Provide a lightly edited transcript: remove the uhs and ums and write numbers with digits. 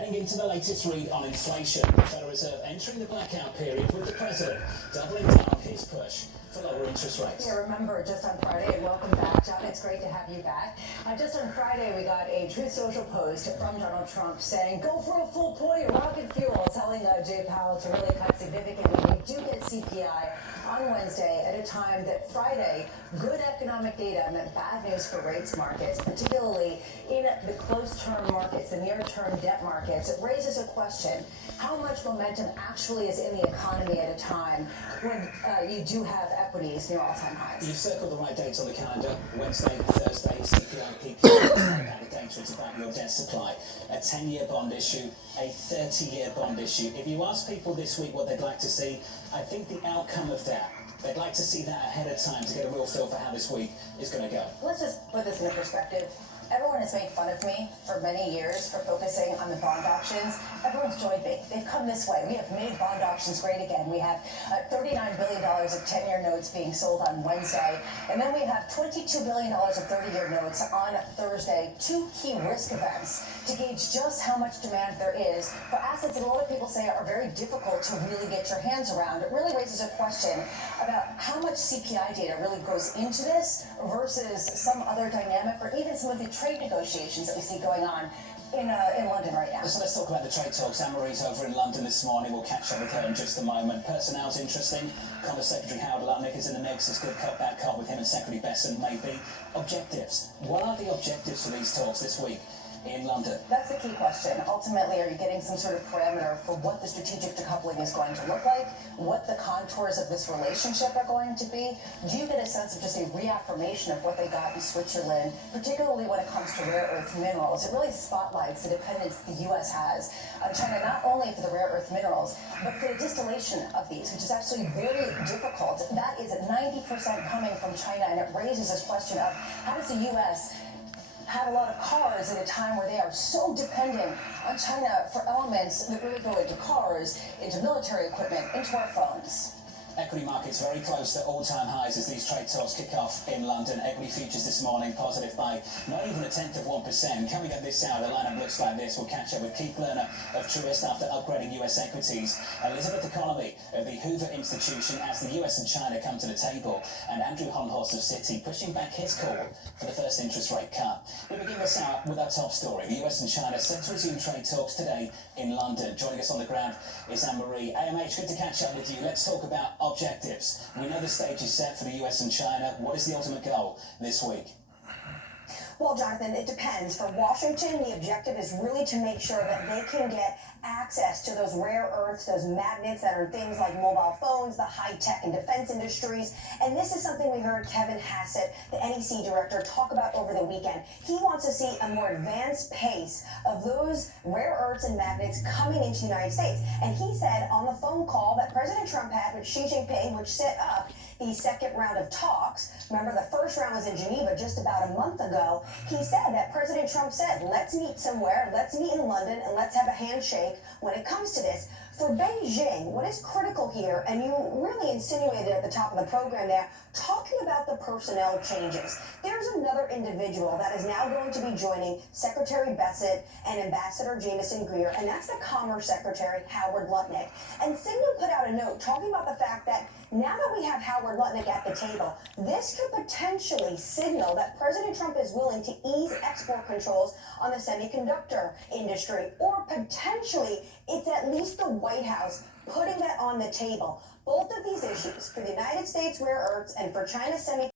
Getting into the latest read on inflation, the Federal Reserve entering the blackout period with the President doubling down his push for lower interest rates. Yeah, remember, just on Friday, and welcome back, John, it's great to have you back. Just on Friday, we got a Truth Social post from Donald Trump saying, go for a full point of rocket fuel, telling Jay Powell to really cut significantly. We do get CPI on Wednesday at a time that Friday, good economic data meant bad news for rates markets, particularly in the close-term markets, the near-term debt markets. It raises a question, how much momentum actually is in the economy at a time when you do have equities near all-time highs? You've circled the right dates on the calendar. Wednesday, Thursday, CPI, PPI, about the data, it's about your debt supply. A 10-year bond issue, a 30-year bond issue. If you ask people this week what they'd like to see, I think the outcome of that, they'd like to see that ahead of time to get a real feel for how this week is going to go. Let's just put this into perspective. Everyone has made fun of me for many years for focusing on the bond auctions. Everyone's joined me. They've come this way. We have made bond auctions great again. We have $39 billion of 10-year notes being sold on Wednesday. And then we have $22 billion of 30-year notes on Thursday. Two key risk events to gauge just how much demand there is for assets that a lot of people say are very difficult to really get your hands around. It really raises a question about how much CPI data really goes into this versus some other dynamic or even some of the trade negotiations that we see going on in London right now. So let's talk about the trade talks. Anne-Marie's over in London this morning. We'll catch up with her in just a moment. Personnel's interesting. Commerce Secretary Howard Lutnick is in the mix. It's good cut back cut with him and Secretary Besson maybe. Objectives. What are the objectives for these talks this week in London? That's the key question. Ultimately, are you getting some sort of parameter for what the strategic decoupling is going to look like, what the contours of this relationship are going to be? Do you get a sense of just a reaffirmation of what they got in Switzerland, particularly when it comes to rare earth minerals? It really spotlights the dependence the U.S. has on China, not only for the rare earth minerals, but for the distillation of these, which is actually very difficult. That is 90% coming from China, and it raises this question of how does the U.S. have a lot of cars at a time where they are so dependent on China for elements that really go into cars, into military equipment, into our phones. Equity markets very close to all-time highs as these trade talks kick off in London. Equity futures this morning positive by not even 0.1%. Coming up this hour, the lineup looks like this. We'll catch up with Keith Lerner of Truist after upgrading US equities, Elizabeth Economy of the Hoover Institution as the US and China come to the table, and Andrew Honhorst of Citi pushing back his call for the first interest rate cut. We begin this hour with our top story. The US and China set to resume trade talks today in London. Joining us on the ground is Anne-Marie. AMH, good to catch up with you. Let's talk about objectives. We know the stage is set for the US and China. What is the ultimate goal this week? Well, Jonathan, it depends. For Washington, the objective is really to make sure that they can get access to those rare earths, those magnets that are things like mobile phones, the high-tech and defense industries. And this is something we heard Kevin Hassett, the NEC director, talk about over the weekend. He wants to see a more advanced pace of those rare earths and magnets coming into the United States. And he said on the phone call that President Trump had with Xi Jinping, which set up the second round of talks. Remember, the first round was in Geneva just about a month ago. He said that President Trump said, let's meet somewhere, let's meet in London, and let's have a handshake when it comes to this. For Beijing, what is critical here, and you really insinuated at the top of the program there, talking about the personnel changes. There's another individual that is now going to be joining Secretary Besson and Ambassador Jameson Greer, and that's the Commerce Secretary, Howard Lutnick. And Signal put out a note talking about the fact that now that we have Howard Lutnick at the table, this could potentially signal that President Trump is willing to ease export controls on the semiconductor industry, or potentially it's at least the White House putting that on the table. Both of these issues, for the United States rare earths and for China's semiconductor